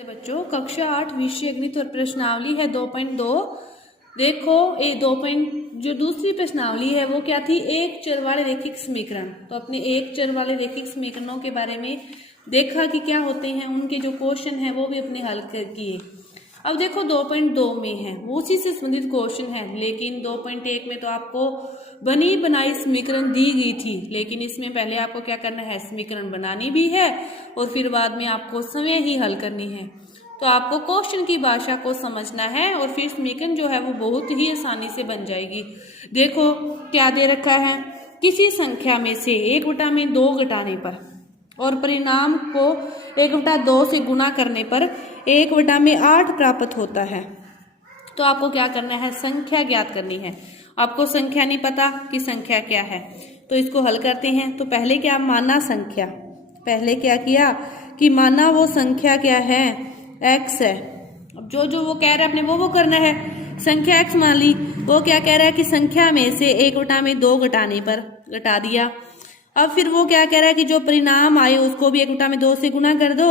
बच्चों कक्षा 8 विषय गणित और प्रश्नावली है 2.2। देखो ये 2. जो दूसरी प्रश्नावली है वो क्या थी, एक चर वाले रैखिक समीकरण। तो अपने एक चर वाले रैखिक समीकरणों के बारे में देखा कि क्या होते हैं, उनके जो क्वेश्चन है वो भी अपने हल किए। अब देखो 2.2 में है वो उसी से संबंधित क्वेश्चन है, लेकिन 2.1 में तो आपको बनी बनाई समीकरण दी गई थी, लेकिन इसमें पहले आपको क्या करना है, समीकरण बनानी भी है और फिर बाद में आपको समय ही हल करनी है। तो आपको क्वेश्चन की भाषा को समझना है और फिर समीकरण जो है वो बहुत ही आसानी से बन जाएगी। देखो क्या दे रखा है, किसी संख्या में से 1/2 घटाने पर और परिणाम को 1/2 से गुणा करने पर 1/8 प्राप्त होता है। तो आपको क्या करना है, संख्या ज्ञात करनी है। आपको संख्या नहीं पता कि संख्या क्या है, तो इसको हल करते हैं। तो पहले क्या माना संख्या, पहले क्या किया कि माना वो संख्या क्या है, x है। अब जो वो कह रहा है अपने वो करना है। संख्या x मान ली, वो क्या कह रहा है कि संख्या में से 1/2 घटाने पर घटा दिया। अब फिर वो क्या कह रहा है कि जो परिणाम आए उसको भी 1/2 से गुणा कर दो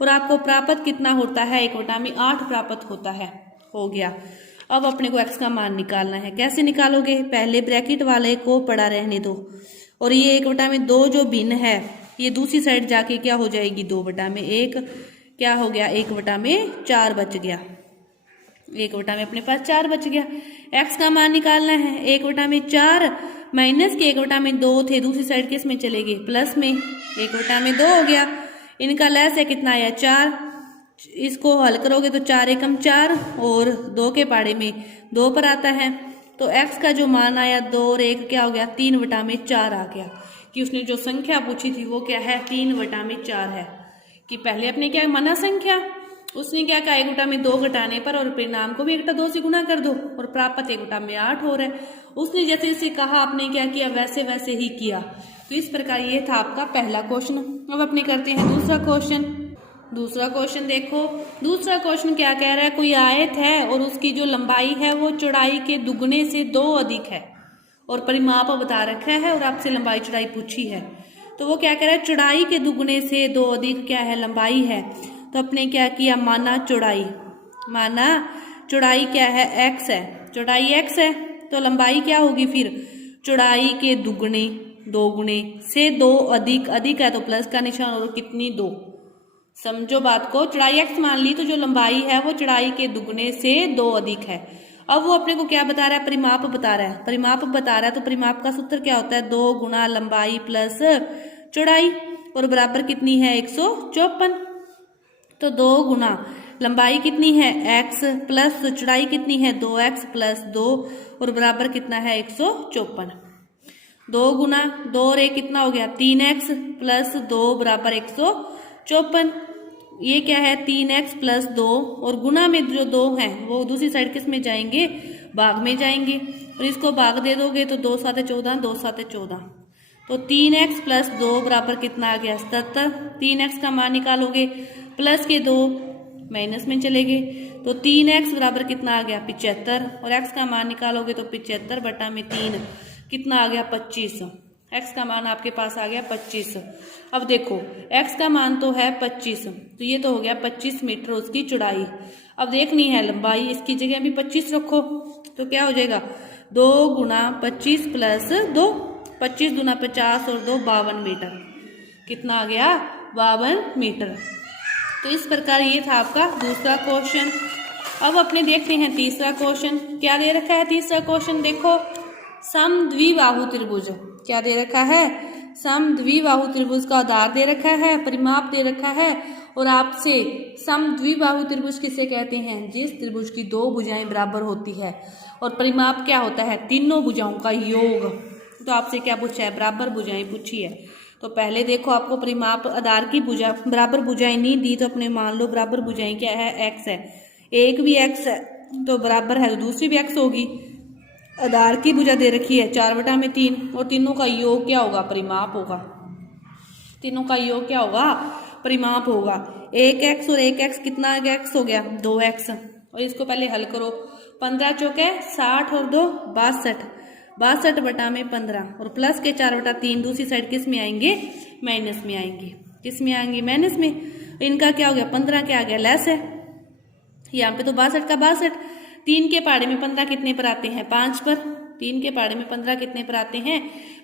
और आपको प्राप्त कितना होता है, 1/8 प्राप्त होता है। हो गया। अब अपने को x का मान निकालना है। कैसे निकालोगे, पहले ब्रैकेट वाले को पड़ा रहने दो और ये 1/2 जो भिन्न है ये दूसरी साइड जाके क्या हो जाएगी, 2/1 क्या हो गया, 1/4 बच गया। 1/में अपने पास 4 बच गया। x का मान निकालना है, 1/4 माइनस के 1/2 थे, दूसरी साइड किस में चले गए, प्लस में, 1/2 हो गया। इनका लेस है कितना आया, 4। इसको हल करोगे तो 4 एकम 4 और 2 के पाड़े में 2 पर आता है। तो x का जो मान आया 2 और 1 क्या हो गया, 3/4 आ गया। कि उसने जो संख्या पूछी थी वो क्या है, 3/4 है। कि पहले अपने क्या माना संख्या, उसने क्या कहा, 1/2 घटाने पर और परिणाम को भी 1/2 से गुणा कर दो और प्राप्त 1/8 हो रहा है। उसने जैसे जैसे कहा आपने क्या किया, वैसे वैसे ही किया। तो इस प्रकार ये था आपका पहला क्वेश्चन। अब अपने करते हैं दूसरा क्वेश्चन। दूसरा क्वेश्चन देखो, दूसरा क्वेश्चन क्या कह रहा है, कोई आयत है और उसकी जो लंबाई है वो चौड़ाई के दुगने से 2 अधिक है और परिमाप बता रखा है और आपसे लंबाई चौड़ाई पूछी है। तो वो क्या कह रहा है, चौड़ाई के दुगने से 2 अधिक क्या है, लंबाई है। तो अपने क्या किया, माना चौड़ाई, माना चौड़ाई क्या है, x है। चौड़ाई x है तो लंबाई क्या होगी, फिर चौड़ाई के दुगने 2 गुणे से 2 अधिक, अधिक है तो प्लस का निशान और कितनी 2। समझो बात को, चौड़ाई x मान ली तो जो लंबाई है वो चौड़ाई के दुगने से 2 अधिक है। अब वो अपने को क्या बता रहा है, परिमाप बता रहा है। परिमाप बता रहा है तो परिमाप का सूत्र क्या होता है, 2 गुणा लंबाई प्लस चौड़ाई और बराबर कितनी है, 154। तो 2 गुणा लंबाई कितनी है, x प्लस चौड़ाई कितनी है, 2x प्लस 2 और बराबर कितना है, 154। 2 गुणा 2 और 1 कितना हो गया, 3x प्लस 2 बराबर 154। ये क्या है, 3x प्लस 2 और गुणा में जो 2 है वो दूसरी साइड किस में जाएंगे, भाग में जाएंगे और इसको भाग दे दोगे तो 2 7 14, 2 7 14। तो 3x प्लस 2 बराबर कितना आ गया, 77। 3x का मान निकालोगे, प्लस के 2 माइनस में चले गए तो 3x बराबर कितना आ गया, 75 और x का मान निकालोगे तो 75/3 कितना आ गया, 25। x का मान आपके पास आ गया 25। अब देखो x का मान तो है 25, तो ये तो हो गया 25 मीटर उसकी चौड़ाई। अब देखनी है लंबाई, इसकी जगह भी 25 रखो तो क्या हो जाएगा, 2 गुणा 25 प्लस 2, 25 दूना 50 और 2 52 मीटर। कितना आ गया, 52 मीटर। तो इस प्रकार ये था आपका दूसरा क्वेश्चन। अब अपने देखते हैं तीसरा क्वेश्चन। क्या दे रखा है तीसरा क्वेश्चन, देखो समद्विबाहु त्रिभुज। क्या दे रखा है, समद्विबाहु त्रिभुज का आधार दे रखा है, परिमाप दे रखा है और आपसे समद्विबाहु त्रिभुज किसे कहते हैं, जिस त्रिभुज की 2 भुजाएं बराबर होती है और परिमाप क्या होता है, तीनों भुजाओं का योग। तो आपसे क्या पूछा है, बराबर भुजाएं पूछी है। तो पहले देखो आपको परिमाप आधार की भुजा बराबर भुजाएं नहीं दी, तो अपने मान लो बराबर भुजाएं क्या है, x है। एक भी x है तो बराबर है तो दूसरी भी x होगी। आधार की भुजा दे रखी है 4/3 और तीनों का योग क्या होगा, परिमाप होगा। तीनों का योग क्या होगा, परिमाप होगा। 1x और 1x कितना आ गया, x हो गया 2x और इसको पहले हल करो। 15 चौके 60 और 2 62, 62/15 और प्लस के 4/3 दूसरी साइड किस में आएंगे, माइनस में आएंगे। किस में आएंगे, माइनस में। तो इनका क्या हो गया 15 क्या आ गया लेस है, यहाँ पे तो 62 का 62। 3 के पहाड़े में 15 कितने पर आते हैं 5 पर, 3 के पहाड़े में 15 कितने पर आते हैं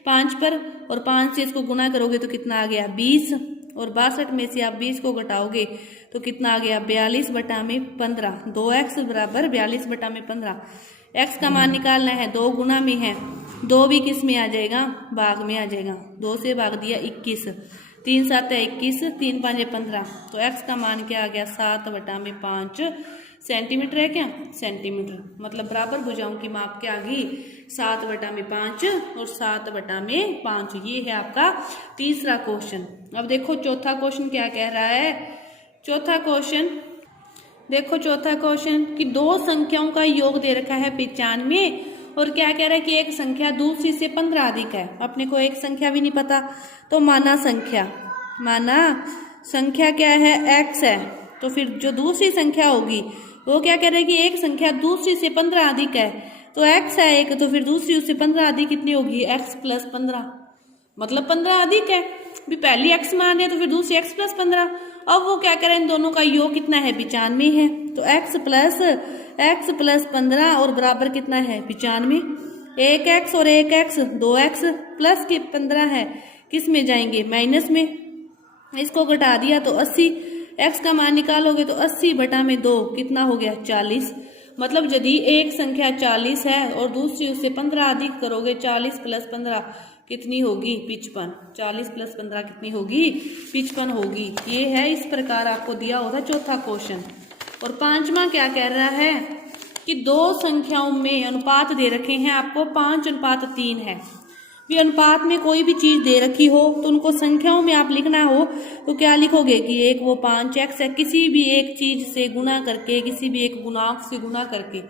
5 पर, और 5 से इसको गुना करोगे तो कितना आ गया 20, और 62 में से आप 20 को घटाओगे तो कितना आ गया 42/15। 2x बराबर 42/15। x का मान निकालना है, 2 गुना में है, 2 भी किस में आ जाएगा भाग में आ जाएगा, 2 से भाग दिया 21, 3 7 है 21, 3 5 है 15, तो x का मान क्या आ गया 7/5 सेंटीमीटर है क्या सेंटीमीटर, मतलब बराबर भुजाओं की माप क्या आ गई 7/5 और 7/5। ये है आपका तीसरा क्वेश्चन। अब देखो चौथा क्वेश्चन क्या कह रहा है। चौथा क्वेश्चन देखो, चौथा क्वेश्चन कि दो संख्याओं का योग दे रखा है 95 और क्या कह रहा है कि एक संख्या दूसरी से 15 अधिक है। अपने को एक संख्या भी नहीं पता, तो माना संख्या क्या है x है, तो फिर जो दूसरी संख्या होगी वो क्या कह रहा है कि एक संख्या दूसरी से 15 अधिक है, तो x है एक, तो फिर दूसरी उससे 15 अधिक कितनी होगी x + 15, मतलब 15 अधिक है। भी पहली x मान है तो फिर दूसरी x + 15। अब वो क्या करें इन दोनों का योग कितना है 95 है, तो x + 15 और बराबर कितना है 95। 1x और 1x 2x प्लस के 15 है, किस में जाएंगे माइनस में, इसको घटा दिया तो 80। x का मान निकालोगे तो 80/2 कितना हो गया 40। मतलब यदि एक संख्या 40 है और दूसरी उससे 15 अधिक करोगे, 40 + 15 कितनी होगी 55। 40 + 15 कितनी होगी 55 होगी। ये है, इस प्रकार आपको दिया होता चौथा क्वेश्चन। और पांचवा क्या कह रहा है कि दो संख्याओं में अनुपात दे रखे हैं आपको 5:3 है। भी अनुपात में कोई भी चीज दे रखी हो तो उनको संख्याओं में आप लिखना हो तो क्या लिखोगे कि एक वो 5x है, किसी भी एक चीज से गुना करके, किसी भी एक गुणांक से गुना करके,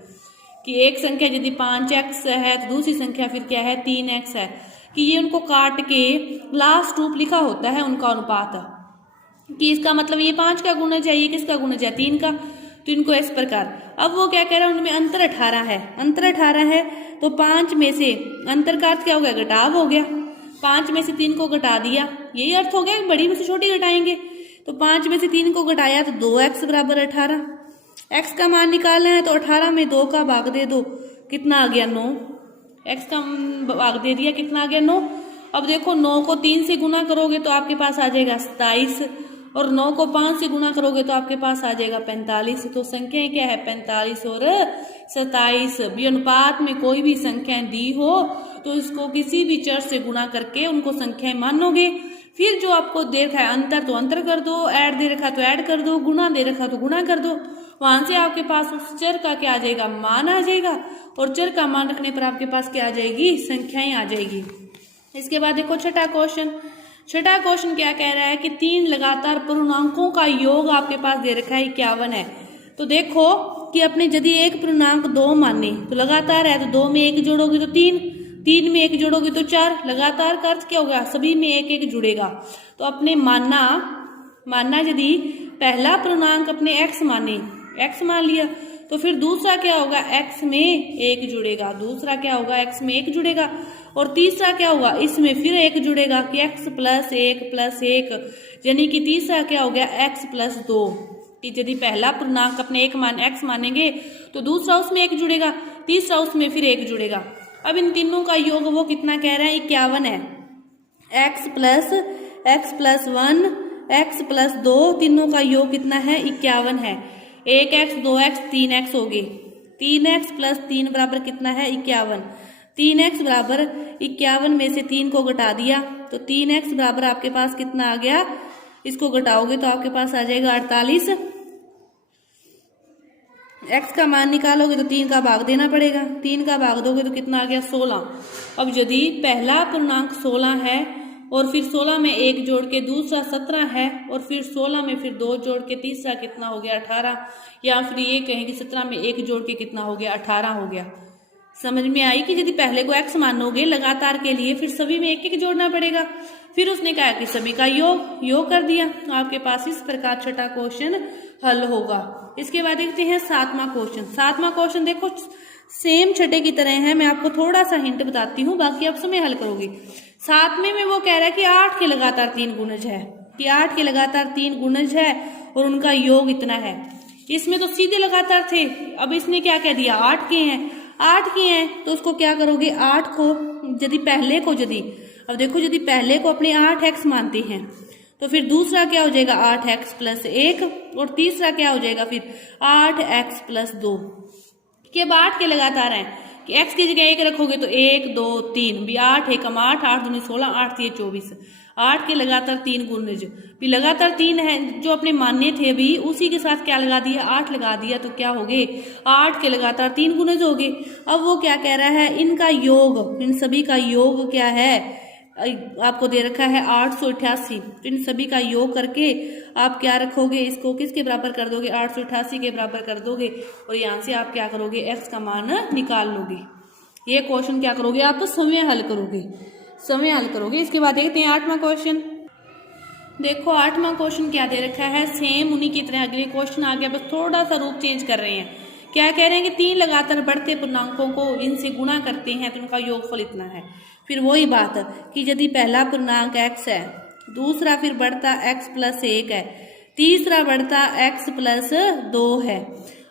कि एक संख्या यदि 5x है तो दूसरी संख्या फिर क्या है 3x है, कि ये उनको काट के लास्ट रूप लिखा होता है उनका अनुपात, कि इसका मतलब ये 5 का गुणज है, ये किसका गुणज है 3 का, तो इनको इस प्रकार। अब वो क्या कह रहा है उनमें अंतर 18 है, अंतर 18 है तो 5 में से अंतर का अर्थ क्या हो गया घटाव हो गया, 5 में से 3 को घटा दिया, यही अर्थ हो गया बड़ी में से छोटी घटाएंगे, तो 5 में से 3 को घटाया तो 2x = 18। x का मान निकालना है तो 18 में 2 का भाग दे दो, कितना आ गया 9। x का भाग दे दिया, कितना आ गया 9। अब देखो 9 को 3 से गुना करोगे तो आपके पास आ जाएगा 27, और 9 को 5 से गुना करोगे तो आपके पास आ जाएगा 45। तो संख्याएं क्या है 45 और 27। भी अनुपात में कोई भी संख्याएं दी हो तो इसको किसी भी चर से गुना करके उनको संख्याएं मानोगे। फिर जो आपको दे रखा है अंतर तो अंतर कर दो, ऐड दे रखा तो ऐड कर दो, गुणा दे रखा तो गुणा कर दो, वहां से आपके पास उस चर का क्या आ जाएगा मान आ जाएगा, और चर का मान रखने पर आपके पास क्या आ जाएगी संख्याएं आ जाएगी। इसके बाद देखो छठा क्वेश्चन। छठा क्वेश्चन क्या कह रहा है कि 3 लगातार पूर्णांकों का योग आपके पास दे रखा है 51 है। तो देखो कि अपने यदि एक पूर्णांक 2 माने तो लगातार है, तो 2 में 1 जोड़ोगे तो 3, 3 में 1 जोड़ोगे तो 4, लगातार का अर्थ क्या होगा सभी में 1 जुड़ेगा। तो अपने मानना यदि पहला पूर्णांक अपने x माने, x मान लिया, तो फिर दूसरा क्या होगा x में 1 जुड़ेगा, दूसरा क्या होगा x में 1 जुड़ेगा, और तीसरा क्या होगा इसमें फिर 1 जुड़ेगा कि x + 1 + 1, यानी कि तीसरा क्या हो गया x + 2। कि यदि पहला पूर्णांक अपने x मानेंगे तो दूसरा उसमें 1 जुड़ेगा, तीसरा उसमें फिर 1 जुड़ेगा। अब इन तीनों का योग वो कितना कह रहे हैं 51 है। x + 1 x + 2 तीनों का योग कितना है 51 है। 1x 2x 3x हो गए, 3x + 3 बराबर कितना है 51। 3x बराबर 51 में से 3 को घटा दिया तो 3x बराबर आपके पास कितना आ गया, इसको घटाओगे तो आपके पास आ जाएगा 48। x का मान निकालोगे तो 3 का भाग देना पड़ेगा, 3 का भाग दोगे तो कितना आ गया 16। अब यदि पहला पूर्णांक 16 है और फिर 16 में 1 जोड़ के दूसरा 17 है, और फिर 16 में फिर 2 जोड़ के तीसरा कितना हो गया 18, या फिर ये कहें कि 17 में 1 जोड़ के कितना हो गया 18 हो गया। समझ में आई कि यदि पहले को x मानोगे लगातार के लिए फिर सभी में 1 जोड़ना पड़ेगा। फिर उसने कहा कि सभी का योग कर दिया, तो आपके पास इस प्रकार छठा क्वेश्चन हल होगा। इसके बाद देखते हैं सातवां क्वेश्चन। सातवां क्वेश्चन देखो सेम छठे की तरह है, मैं आपको थोड़ा सा हिंट बताती हूँ, बाकी आप समय हल करोगे। सातवें में वो कह रहा है कि 8 के लगातार 3 गुणज है, कि 8 के लगातार 3 गुणज है, और उनका योग इतना है। इसमें तो सीधे लगातार थे, अब इसने क्या कह दिया 8 किए हैं, 8 किए हैं तो उसको क्या करोगे 8 को यदि पहले को अब देखो यदि पहले को अपने 8x मानते हैं तो फिर दूसरा क्या हो जाएगा 8x प्लस 1 और तीसरा क्या हो जाएगा फिर 8x प्लस 2 के। अब 8 के लगातार हैं कि x की जगह 1 रखोगे तो 1 2 3 भी 8 एकम 8 8 दूनी 16 8 3 24। 8 के लगातार 3 गुणज भी लगातार 3 है जो अपने मान्य थे अभी उसी के साथ क्या लगा दिया 8 लगा दिया तो क्या हो गए 8 के लगातार 3 गुणज हो गए। अब वो क्या कह रहा है इनका योग, इन सभी का योग क्या है आपको दे रखा है 888। तो इन सभी का योग करके आप क्या रखोगे इसको किसके बराबर कर दोगे 888 के बराबर कर दोगे और यहाँ से आप क्या करोगे x का मान निकाल लोगे। ये क्वेश्चन क्या करोगे आप समय हल करोगे, समय हल करोगे। इसके बाद देखते हैं 8वां क्वेश्चन। देखो 8वां क्वेश्चन क्या दे रखा है सेम उन्हीं की तरह अगले क्वेश्चन आ गया, बस थोड़ा सा रूप चेंज कर रहे हैं। क्या कह रहे हैं कि 3 लगातार बढ़ते पूर्णांकों को इनसे गुणा करते हैं तो उनका योगफल इतना है। फिर वही बात कि यदि पहला पूर्णांक x है, दूसरा फिर बढ़ता x प्लस 1 है, तीसरा बढ़ता x प्लस 2 है।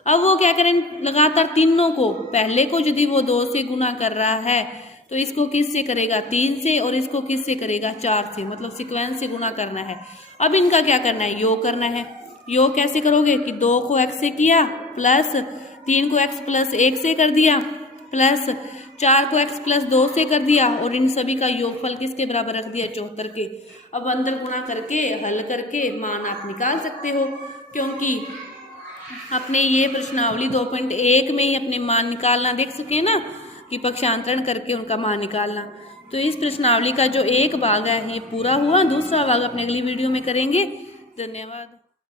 अब वो क्या करें लगातार तीनों को पहले को यदि वो 2 से गुणा कर रहा है तो इसको किस से करेगा 3 से और इसको किस से करेगा 4 से, मतलब सीक्वेंस से गुणा करना है। अब इनका क्या करना है योग करना है। योग कैसे करोगे कि 2 को x से किया प्लस 3 को x प्लस 1 से कर दिया प्लस 4 को x प्लस 2 से कर दिया और इन सभी का योगफल किसके बराबर रख दिया 74 के। अब अंदर गुणा करके हल करके मान आप निकाल सकते हो, क्योंकि अपने ये प्रश्नावली 2.1 में ही अपने मान निकालना देख सके ना कि पक्षांतरण करके उनका मान निकालना। तो इस प्रश्नावली का जो एक भाग है ये पूरा हुआ, दूसरा भाग अपने अगली वीडियो में करेंगे। धन्यवाद।